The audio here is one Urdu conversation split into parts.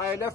ILF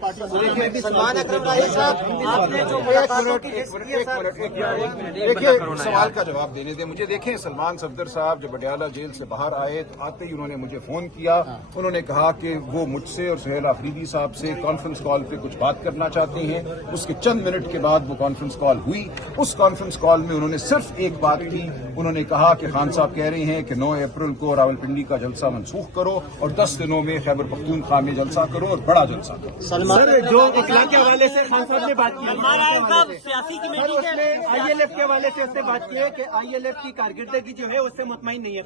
پارٹیوں سلمان اکرم راہی صاحب آپ نے جو دیکھیے سوال کا جواب دینے دیں مجھے. دیکھیں سلمان صفدر صاحب جب پٹیالہ جیل سے باہر آئے تو آتے ہی انہوں نے مجھے فون کیا. انہوں نے کہا کہ وہ مجھ سے اور سہیل آفریدی صاحب سے کانفرنس کال پہ کچھ بات کرنا چاہتے ہیں. اس کے چند منٹ کے بعد وہ کانفرنس کال ہوئی. اس کانفرنس کال میں انہوں نے صرف ایک بات کی. انہوں نے کہا کہ خان صاحب کہہ رہے ہیں کہ 9 اپریل کو راولپنڈی کا جلسہ منسوخ کرو اور 10 دنوں میں خیبر پختونخوا میں جلسہ کرو اور بڑا جلسہ کرو. سلمان جو اخلاق کے حوالے سے خان صاحب نے بات کی سیاسی کمیٹی کے آئی ایل ایف کے حوالے سے اس نے بات کی ہے کہ آئی ایل ایف کی کارکردگی جو ہے اس سے مطمئن نہیں ہے.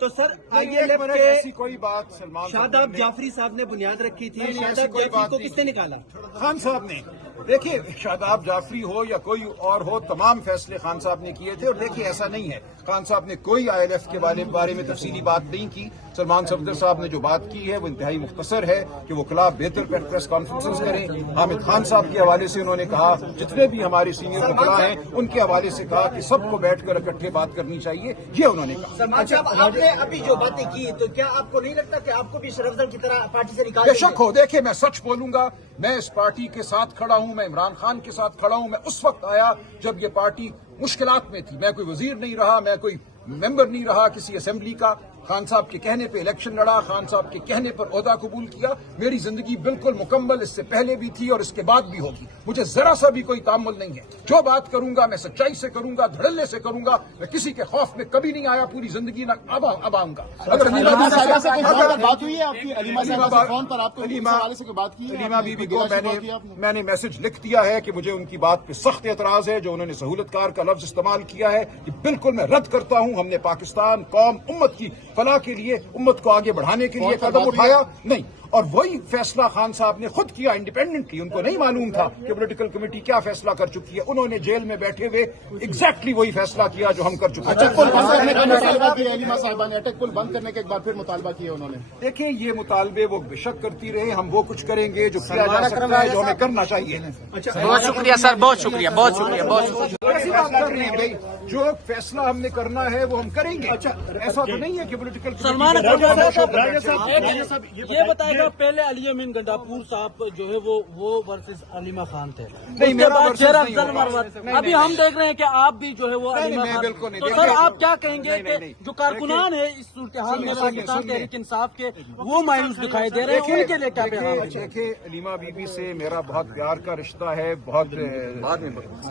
تو سر آئی ایل ایف ایسی کے کوئی بات سلمان شاداب جعفری صاحب نے بنیاد رکھی تھی. شاداب کوئی جعفری بات کو نہیں. کس نے نکالا؟ خان صاحب نے. دیکھیے شاداب جعفری ہو یا کوئی اور ہو تمام فیصلے خان صاحب نے کیے تھے. اور دیکھیے ایسا نہیں ہے خان صاحب نے کوئی آئی ایل ایف کے بارے میں تفصیلی بات نہیں کی. سلمان صفدر صاحب نے جو بات کی ہے وہ انتہائی مختصر ہے کہ وہ خلاف بہتر پریس کانفرنسز کریں. حامد خان صاحب کے حوالے سے انہوں نے کہا جتنے بھی ہمارے سینئر وکلاء ہیں ان کے حوالے سے کہا کہ سب کو بیٹھ کر اکٹھے بات کرنی چاہیے. یہ انہوں نے کہا. سلمان صاحب آپ نے ابھی جو باتیں کی تو کیا آپ کو نہیں لگتا کہ آپ کو بھی شرفزل کی طرح پارٹی سے نکال بے شک ہو. دیکھیں میں سچ بولوں گا. میں اس پارٹی کے ساتھ کھڑا ہوں. میں عمران خان کے ساتھ کھڑا ہوں. میں اس وقت آیا جب یہ پارٹی مشکلات میں تھی. میں کوئی وزیر نہیں رہا. میں کوئی ممبر نہیں رہا کسی اسمبلی کا. خان صاحب کے کہنے پہ الیکشن لڑا. خان صاحب کے کہنے پر عہدہ قبول کیا. میری زندگی بالکل مکمل اس سے پہلے بھی تھی اور اس کے بعد بھی ہوگی. مجھے ذرا سا بھی کوئی تعامل نہیں ہے. جو بات کروں گا میں سچائی سے کروں گا, دھڑلے سے کروں گا. میں کسی کے خوف میں کبھی نہیں آیا. پوری زندگی نہ اب آؤں گا. اگر بات ہوئی ہے آپ کی علیمہ صاحبہ سے فون پر آپ کو اس حوالے سے کوئی بات کی ہے؟ علیمہ بی بی کو میں نے میسج لکھ دیا ہے کہ مجھے ان کی بات پہ سخت اعتراض ہے. جو انہوں نے سہولت کار کا لفظ استعمال کیا ہے یہ بالکل میں رد کرتا ہوں. ہم نے پاکستان قوم امت کی فلاح کے لیے, امت کو آگے بڑھانے کے لیے قدم اٹھایا نہیں. اور وہی فیصلہ خان صاحب نے خود کیا انڈیپینڈنٹلی. ان کو نہیں معلوم تھا کہ پولیٹیکل کمیٹی کیا فیصلہ کر چکی ہے. انہوں نے جیل میں بیٹھے ہوئے ایگزیکٹلی وہی فیصلہ کیا جو ہم کر چکے اٹک پل بند کرنے کا مطالبہ کیا علیمہ صاحبہ نے؟ اٹک پل بند کرنے کے ایک بار پھر مطالبہ کیا انہوں نے. دیکھیں یہ مطالبے وہ بے شک کرتی رہے. ہم وہ کچھ کریں گے جو کیا جا سکتا ہے, جو ہمیں کرنا چاہیے. بہت شکریہ سر, بہت شکریہ, بہت شکریہ, بہت شکریہ. ایسی بات کر رہے ہیں بھائی. جو فیصلہ ہم نے کرنا ہے وہ ہم کریں گے. ایسا تو نہیں ہے کہ پولیٹیکل سلمان یہ بتائے گا پہلے علی امین گنڈاپور صاحب جو ہے وہ ورسز علیمہ خان تھے. نہیں, میرا versus شیر نہیں افضل ہوگا. مروت. نہیں, ابھی ہم دیکھ رہے ہیں کہ آپ بھی جو ہے وہ علیمہ نہیں, خان. بالکل نہیں. تو سر آپ کیا کہیں گے کہ جو کارکنان ہیں اس صورتحال میں پاکستان تحریک انصاف کے وہ مایوس دکھائی دے رہے ہیں, ان کے لیے کیا پیغام ہے؟ دیکھیے علیمہ بی بی سے میرا بہت پیار کا رشتہ ہے, بہت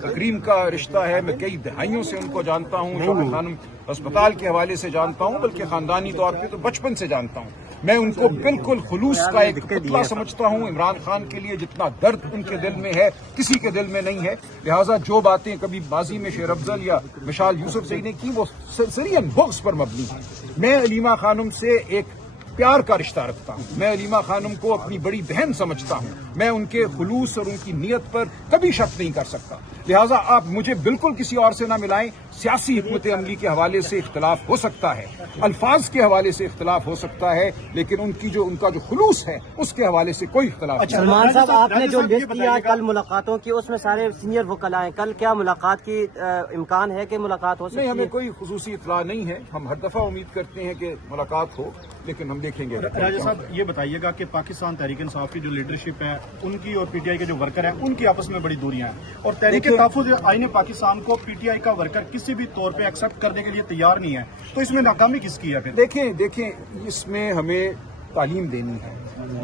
تقریم کا رشتہ ہے. میں کئی دہائیوں سے ان کو جانتا ہوں. شوکت خانم ہسپتال کے حوالے سے جانتا ہوں, بلکہ خاندانی طور پہ تو بچپن سے جانتا ہوں. میں ان کو بالکل خلوص کا ایک پتلا سمجھتا ہوں. عمران خان کے لیے جتنا درد ان کے دل میں ہے کسی کے دل میں نہیں ہے. لہٰذا جو باتیں کبھی ماضی میں شیر افضل یا مشال یوسف زئی نے کی وہ سرین بغض پر مبنی ہے. میں علیمہ خانم سے ایک پیار کا رشتہ رکھتا ہوں. میں علیمہ خانم کو اپنی بڑی بہن سمجھتا ہوں. میں ان کے خلوص اور ان کی نیت پر کبھی شک نہیں کر سکتا. لہٰذا آپ مجھے بالکل کسی اور سے نہ ملائیں. سیاسی حکمت عملی کے حوالے سے اختلاف ہو سکتا ہے, الفاظ کے حوالے سے اختلاف ہو سکتا ہے, لیکن ان کا جو خلوص ہے اس کے حوالے سے کوئی اختلاف نہیں. سلمان صاحب آپ نے جو لسٹ کیا کل ملاقاتوں کی اس میں سارے سینئر وکلاء ہیں. کل کیا ملاقات کی امکان ہے کہ ملاقات ہو سکتی ہے؟ نہیں, ہمیں کوئی خصوصی اطلاع نہیں ہے. ہم ہر دفعہ امید کرتے ہیں کہ ملاقات ہو, لیکن ہم دیکھیں گے. راجہ صاحب یہ بتائیے گا کہ پاکستان تحریک انصاف کی جو لیڈرشپ ہے ان کی اور پی ٹی آئی کے جو ورکر ہیں ان کی آپس میں بڑی دوریاں ہیں, اور تحریک تحفظ آئین پاکستان کو پی ٹی آئی کا ورکر کسی بھی طور پہ ایکسپٹ کرنے کے لیے تیار نہیں ہے. تو اس میں ناکامی کس کی ہے پھر؟ دیکھیں اس میں ہمیں تعلیم دینی ہے.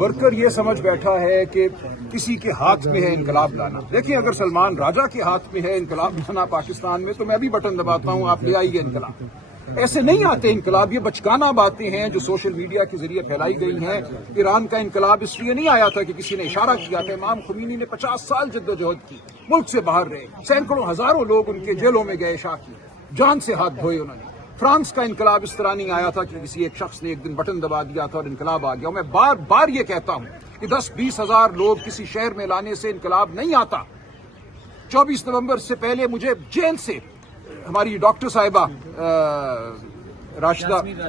ورکر یہ سمجھ بیٹھا ہے کہ کسی کے ہاتھ میں ہے انقلاب لانا. دیکھیں اگر سلمان راجہ کے ہاتھ میں ہے انقلاب لانا پاکستان میں تو میں بھی بٹن دباتا ہوں, آپ لے آئیے انقلاب. ایسے نہیں آتے انقلاب. یہ بچکانہ باتیں ہیں جو سوشل میڈیا کے ذریعے پھیلائی گئی ہیں. ایران کا انقلاب اس لیے نہیں آیا تھا کہ کسی نے اشارہ کیا تھا. امام خمینی نے 50 سال جدوجہد کی, ملک سے باہر رہے, سینکڑوں ہزاروں لوگ ان کے جیلوں میں گئے, شاہ کی جان سے ہاتھ دھوئے انہوں نے. فرانس کا انقلاب اس طرح نہیں آیا تھا کہ کسی ایک شخص نے ایک دن بٹن دبا دیا تھا اور انقلاب آ گیا. میں بار بار یہ کہتا ہوں کہ 10-20 ہزار لوگ کسی شہر میں لانے سے انقلاب نہیں آتا. 24 نومبر سے پہلے مجھے جیل سے ہماری ڈاکٹر صاحبہ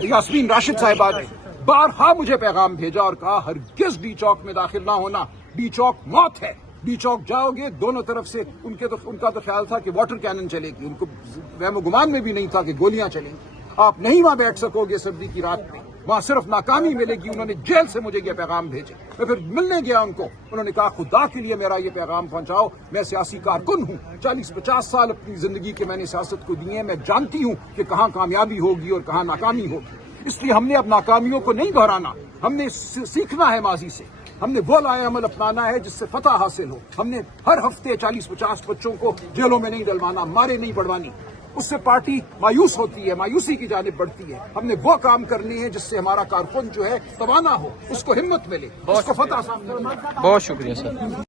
یاسمین راشد صاحبہ نے بارہا مجھے پیغام بھیجا اور کہا ہرگز ڈی چوک میں داخل نہ ہونا. ڈی چوک موت ہے. ڈی چوک جاؤ گے دونوں طرف سے ان کا تو خیال تھا کہ واٹر کینن چلے گی. ان کو وہم و گمان میں بھی نہیں تھا کہ گولیاں چلیں گی. آپ نہیں وہاں بیٹھ سکوگے سردی کی رات میں، وہاں صرف ناکامی ملے گی۔ انہوں نے جیل سے مجھے یہ پیغام بھیجے، میں پھر ملنے گیا ان کو، انہوں نے کہا خدا کے لیے میرا یہ پیغام پہنچاؤ، میں سیاسی کارکن ہوں، 40-50 سال اپنی زندگی کے میں نے سیاست کو دیے ہیں، میں جانتی ہوں کہ کہاں کامیابی ہوگی اور کہاں ناکامی ہوگی۔ اس لیے ہم نے اب ناکامیوں کو نہیں دہرانا، ہم نے سیکھنا ہے ماضی سے، ہم نے وہ لائے عمل اپنانا ہے جس سے فتح حاصل ہو۔ ہم نے ہر ہفتے 40-50 بچوں کو جیلوں میں نہیں ڈلوانا، مارے نہیں پڑوانی، اس سے پارٹی مایوس ہوتی ہے، مایوسی کی جانب بڑھتی ہے۔ ہم نے وہ کام کرنے ہیں جس سے ہمارا کارکن جو ہے توانا ہو، اس کو ہمت ملے، اس کو فتح سامنے۔ بہت شکریہ سر۔